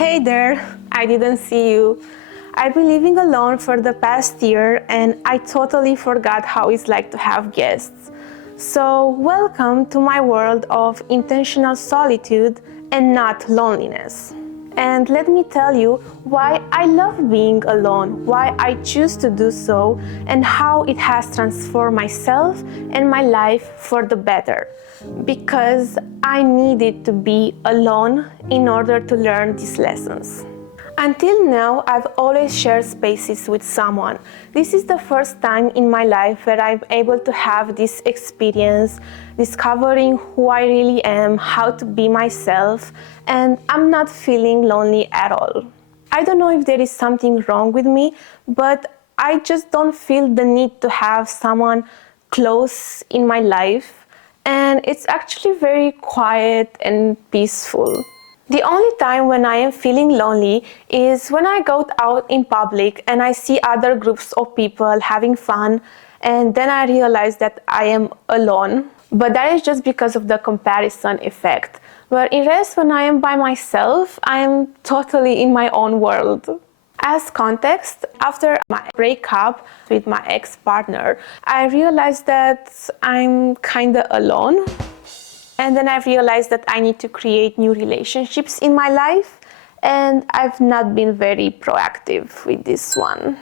Hey there, I didn't see you. I've been living alone for the past year and I totally forgot how it's like to have guests. So, welcome to my world of intentional solitude and not loneliness. And let me tell you why I love being alone, why I choose to do so, and how it has transformed myself and my life for the better. Because I needed to be alone in order to learn these lessons. Until now, I've always shared spaces with someone. This is the first time in my life where I'm able to have this experience, discovering who I really am, how to be myself, and I'm not feeling lonely at all. I don't know if there is something wrong with me, but I just don't feel the need to have someone close in my life, and it's actually very quiet and peaceful. The only time when I am feeling lonely is when I go out in public and I see other groups of people having fun, and then I realize that I am alone. But that is just because of the comparison effect. But in rest, when I am by myself, I am totally in my own world. As context, after my breakup with my ex-partner, I realized that I'm kinda alone. And then I realized that I need to create new relationships in my life, and I've not been very proactive with this one.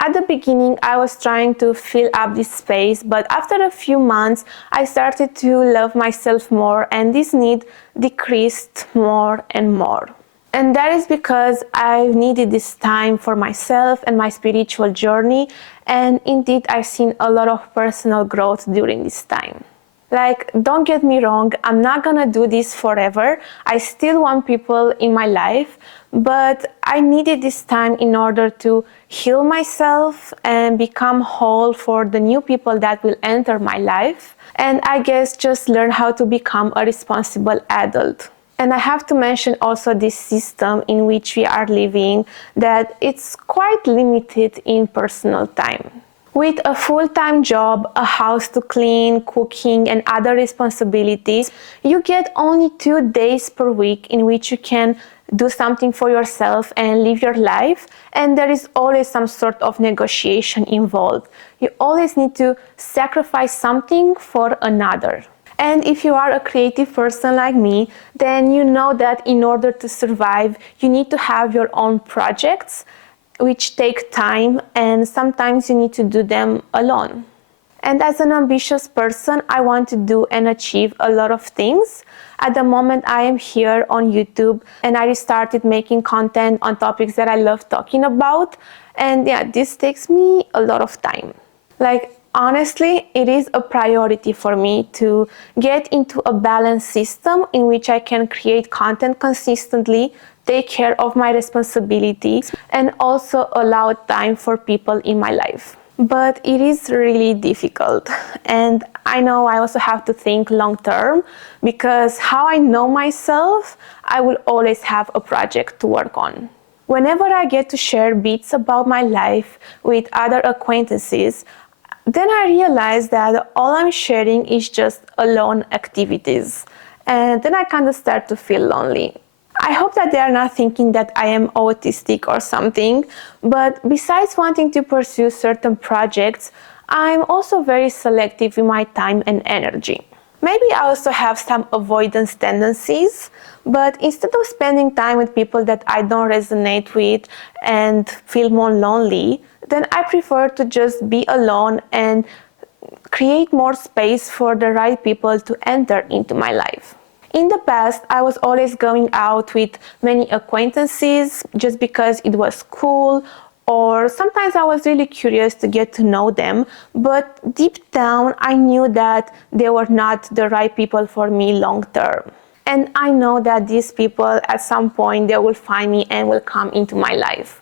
At the beginning, I was trying to fill up this space, but after a few months, I started to love myself more, and this need decreased more and more. And that is because I needed this time for myself and my spiritual journey, and indeed, I've seen a lot of personal growth during this time. Like, don't get me wrong, I'm not gonna do this forever. I still want people in my life, but I needed this time in order to heal myself and become whole for the new people that will enter my life. And I guess just learn how to become a responsible adult. And I have to mention also this system in which we are living, that it's quite limited in personal time. With a full-time job, a house to clean, cooking, and other responsibilities, you get only 2 days per week in which you can do something for yourself and live your life, and there is always some sort of negotiation involved. You always need to sacrifice something for another. And if you are a creative person like me, then you know that in order to survive, you need to have your own projects, which take time, and sometimes you need to do them alone. And as an ambitious person, I want to do and achieve a lot of things. At the moment, I am here on YouTube and I started making content on topics that I love talking about. And yeah, this takes me a lot of time. Like, honestly, it is a priority for me to get into a balanced system in which I can create content consistently, take care of my responsibilities, and also allow time for people in my life. But it is really difficult. And I know I also have to think long term, because how I know myself, I will always have a project to work on. Whenever I get to share bits about my life with other acquaintances, then I realize that all I'm sharing is just alone activities. And then I kind of start to feel lonely. I hope that they are not thinking that I am autistic or something, but besides wanting to pursue certain projects, I'm also very selective with my time and energy. Maybe I also have some avoidance tendencies, but instead of spending time with people that I don't resonate with and feel more lonely, then I prefer to just be alone and create more space for the right people to enter into my life. In the past, I was always going out with many acquaintances just because it was cool, or sometimes I was really curious to get to know them, but deep down I knew that they were not the right people for me long term. And I know that these people at some point they will find me and will come into my life.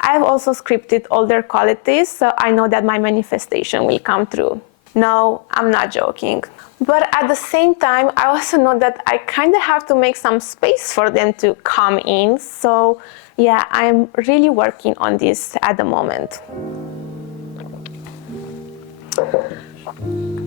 I've also scripted all their qualities, so I know that my manifestation will come true. No, I'm not joking. But at the same time, I also know that I kind of have to make some space for them to come in. So yeah, I'm really working on this at the moment.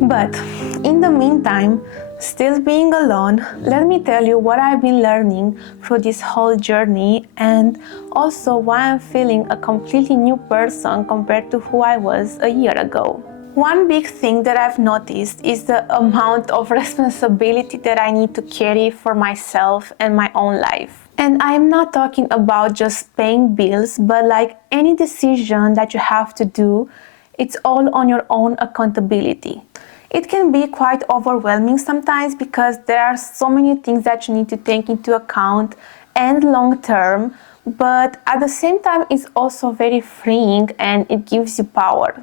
But in the meantime, still being alone, let me tell you what I've been learning through this whole journey and also why I'm feeling a completely new person compared to who I was a year ago. One big thing that I've noticed is the amount of responsibility that I need to carry for myself and my own life. And I'm not talking about just paying bills, but like any decision that you have to do, it's all on your own accountability. It can be quite overwhelming sometimes because there are so many things that you need to take into account and long term, but at the same time it's also very freeing and it gives you power.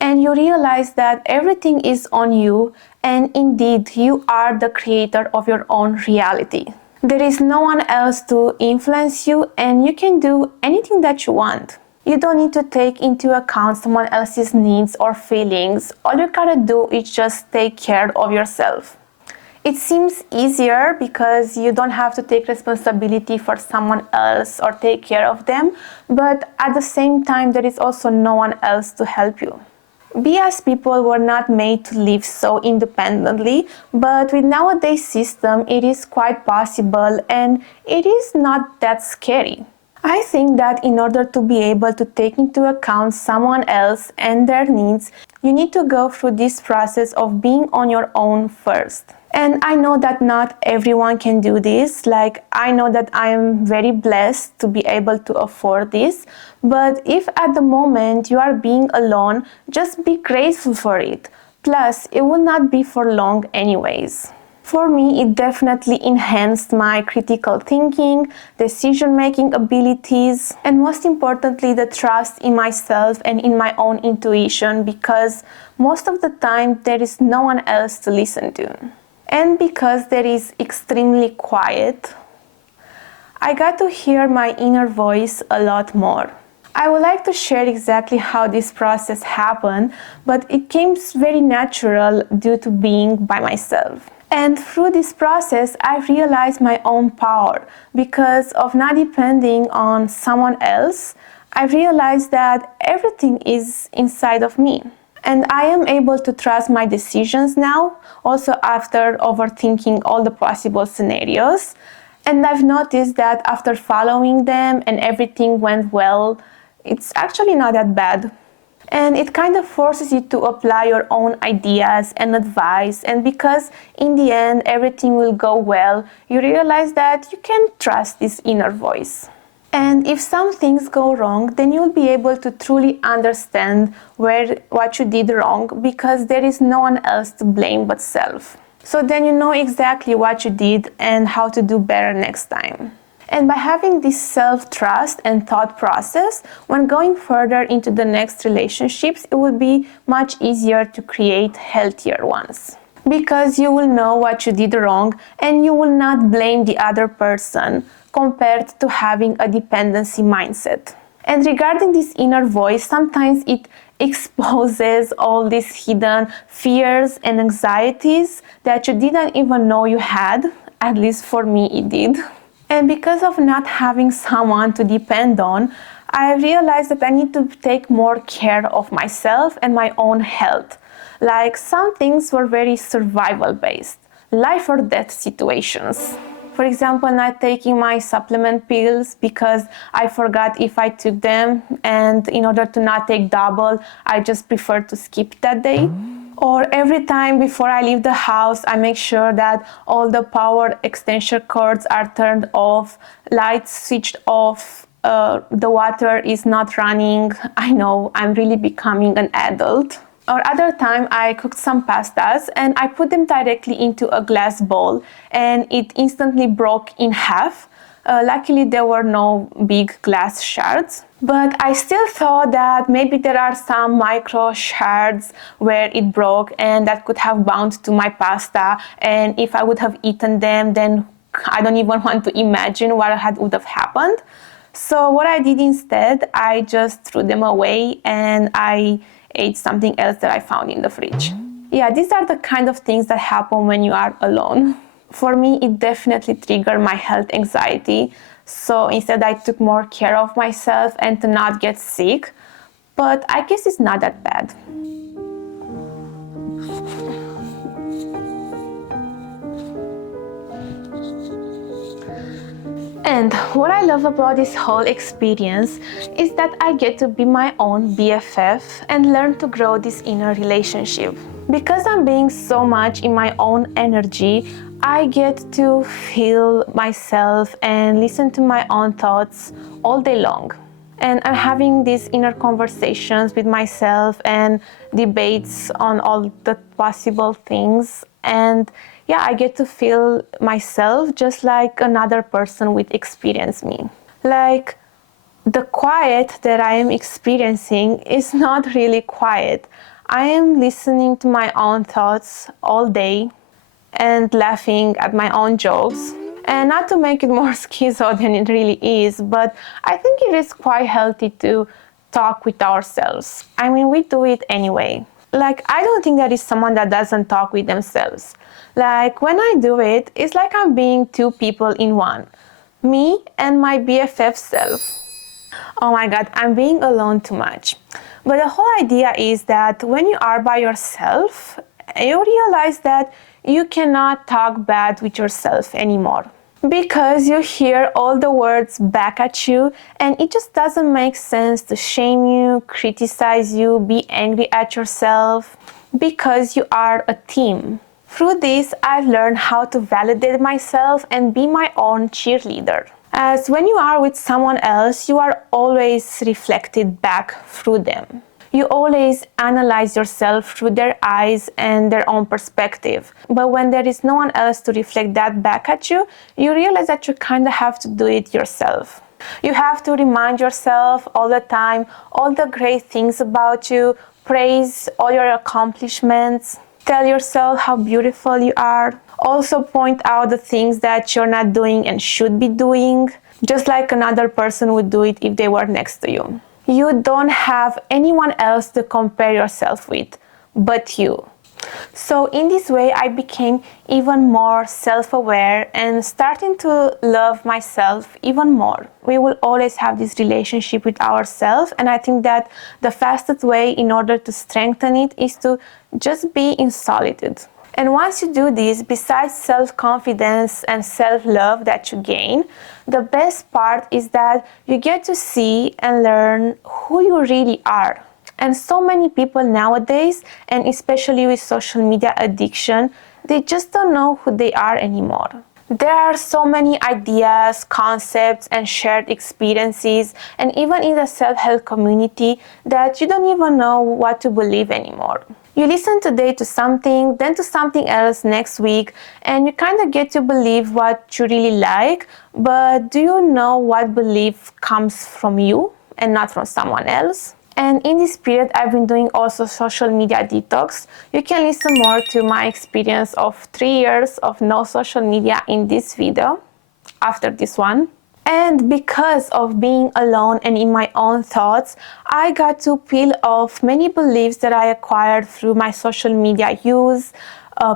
And you realize that everything is on you, and indeed you are the creator of your own reality. There is no one else to influence you, and you can do anything that you want. You don't need to take into account someone else's needs or feelings. All you gotta do is just take care of yourself. It seems easier because you don't have to take responsibility for someone else or take care of them, but at the same time there is also no one else to help you. We as people were not made to live so independently, but with nowadays system it is quite possible and it is not that scary. I think that in order to be able to take into account someone else and their needs, you need to go through this process of being on your own first. And I know that not everyone can do this. Like, I know that I am very blessed to be able to afford this. But if at the moment you are being alone, just be grateful for it. Plus, it will not be for long anyways. For me, it definitely enhanced my critical thinking, decision-making abilities, and most importantly, the trust in myself and in my own intuition, because most of the time there is no one else to listen to. And because there is extremely quiet, I got to hear my inner voice a lot more. I would like to share exactly how this process happened, but it came very natural due to being by myself. And through this process, I realized my own power. Because of not depending on someone else, I realized that everything is inside of me. And I am able to trust my decisions now, also after overthinking all the possible scenarios. And I've noticed that after following them and everything went well, it's actually not that bad. And it kind of forces you to apply your own ideas and advice. And because in the end everything will go well, you realize that you can trust this inner voice. And if some things go wrong, then you'll be able to truly understand what you did wrong, because there is no one else to blame but self. So then you know exactly what you did and how to do better next time. And by having this self-trust and thought process, when going further into the next relationships, it will be much easier to create healthier ones. Because you will know what you did wrong and you will not blame the other person, compared to having a dependency mindset. And regarding this inner voice, sometimes it exposes all these hidden fears and anxieties that you didn't even know you had. At least for me it did. And because of not having someone to depend on, I realized that I need to take more care of myself and my own health. Like, some things were very survival based, life or death situations. For example, not taking my supplement pills because I forgot if I took them, and in order to not take double, I just prefer to skip that day. Or every time before I leave the house, I make sure that all the power extension cords are turned off, lights switched off, the water is not running. I know, I'm really becoming an adult. Or other time I cooked some pastas and I put them directly into a glass bowl and it instantly broke in half. Luckily there were no big glass shards, but I still thought that maybe there are some micro shards where it broke and that could have bound to my pasta, and if I would have eaten them, then I don't even want to imagine what would have happened. So what I did instead, I just threw them away and I ate something else that I found in the fridge. Yeah, these are the kind of things that happen when you are alone. For me, it definitely triggered my health anxiety. So instead I took more care of myself and to not get sick. But I guess it's not that bad. And what I love about this whole experience is that I get to be my own BFF and learn to grow this inner relationship. Because I'm being so much in my own energy, I get to feel myself and listen to my own thoughts all day long. And I'm having these inner conversations with myself and debates on all the possible things. And yeah, I get to feel myself just like another person would experience me. Like, the quiet that I am experiencing is not really quiet. I am listening to my own thoughts all day and laughing at my own jokes. And not to make it more schizo than it really is, but I think it is quite healthy to talk with ourselves. I mean, we do it anyway. Like, I don't think there is someone that doesn't talk with themselves. Like, when I do it, it's like I'm being two people in one. Me and my BFF self. Oh my God, I'm being alone too much. But the whole idea is that when you are by yourself, you realize that you cannot talk bad with yourself anymore. Because you hear all the words back at you, and it just doesn't make sense to shame you, criticize you, be angry at yourself, because you are a team. Through this, I've learned how to validate myself and be my own cheerleader. As when you are with someone else, you are always reflected back through them. You always analyze yourself through their eyes and their own perspective. But when there is no one else to reflect that back at you, you realize that you kind of have to do it yourself. You have to remind yourself all the time all the great things about you, praise all your accomplishments, tell yourself how beautiful you are. Also point out the things that you're not doing and should be doing, just like another person would do it if they were next to you. You don't have anyone else to compare yourself with but you. So in this way, I became even more self-aware and starting to love myself even more. We will always have this relationship with ourselves, and I think that the fastest way in order to strengthen it is to just be in solitude. And once you do this, besides self-confidence and self-love that you gain, the best part is that you get to see and learn who you really are. And so many people nowadays, and especially with social media addiction, they just don't know who they are anymore. There are so many ideas, concepts, and shared experiences, and even in the self-help community, that you don't even know what to believe anymore. You listen today to something, then to something else next week, and you kind of get to believe what you really like, but do you know what belief comes from you and not from someone else? And in this period, I've been doing also social media detox. You can listen more to my experience of 3 years of no social media in this video, after this one. And because of being alone and in my own thoughts, I got to peel off many beliefs that I acquired through my social media use,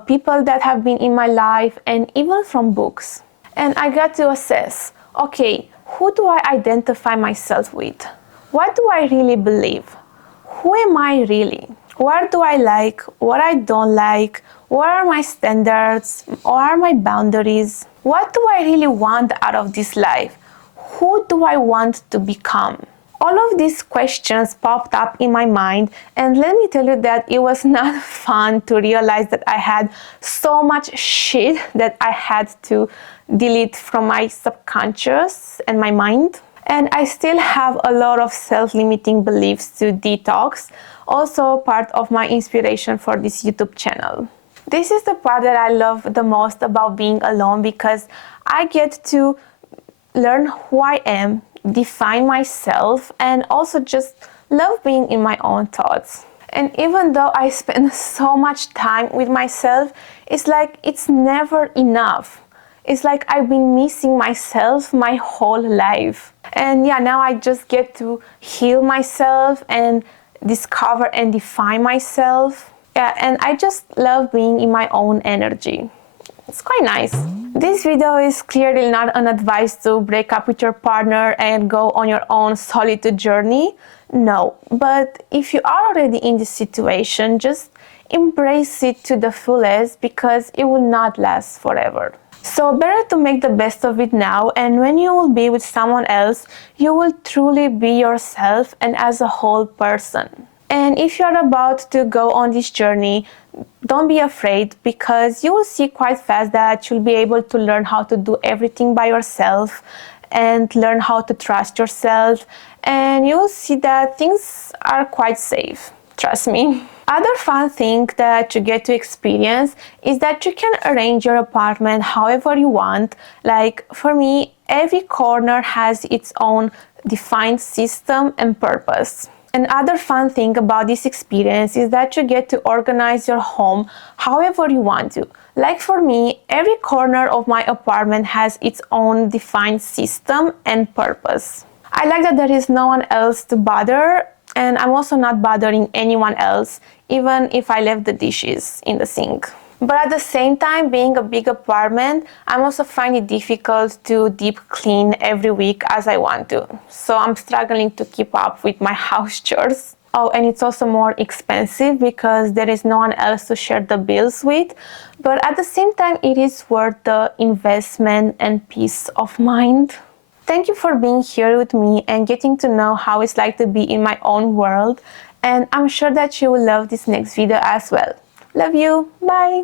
people that have been in my life, and even from books. And I got to assess, okay, who do I identify myself with? What do I really believe? Who am I really? What do I like? What I don't like? What are my standards? What are my boundaries? What do I really want out of this life? Who do I want to become? All of these questions popped up in my mind, and let me tell you that it was not fun to realize that I had so much shit that I had to delete from my subconscious and my mind. And I still have a lot of self-limiting beliefs to detox, also part of my inspiration for this YouTube channel. This is the part that I love the most about being alone, because I get to learn who I am, define myself, and also just love being in my own thoughts. And even though I spend so much time with myself, it's like it's never enough. It's like I've been missing myself my whole life. And yeah, now I just get to heal myself and discover and define myself. Yeah, and I just love being in my own energy. It's quite nice. This video is clearly not an advice to break up with your partner and go on your own solitude journey. No, but if you are already in this situation, just embrace it to the fullest, because it will not last forever. So better to make the best of it now, and when you will be with someone else, you will truly be yourself and as a whole person. And if you're about to go on this journey, don't be afraid, because you will see quite fast that you'll be able to learn how to do everything by yourself and learn how to trust yourself, and you will see that things are quite safe. Trust me. Other fun thing that you get to experience is that you can arrange your apartment however you want. Like for me, every corner has its own defined system and purpose. Another fun thing about this experience is that you get to organize your home however you want to. Like for me, every corner of my apartment has its own defined system and purpose. I like that there is no one else to bother, and I'm also not bothering anyone else, even if I left the dishes in the sink. But at the same time, being a big apartment, I'm also finding it difficult to deep clean every week as I want to. So I'm struggling to keep up with my house chores. Oh, and it's also more expensive because there is no one else to share the bills with. But at the same time, it is worth the investment and peace of mind. Thank you for being here with me and getting to know how it's like to be in my own world. And I'm sure that you will love this next video as well. Love you. Bye.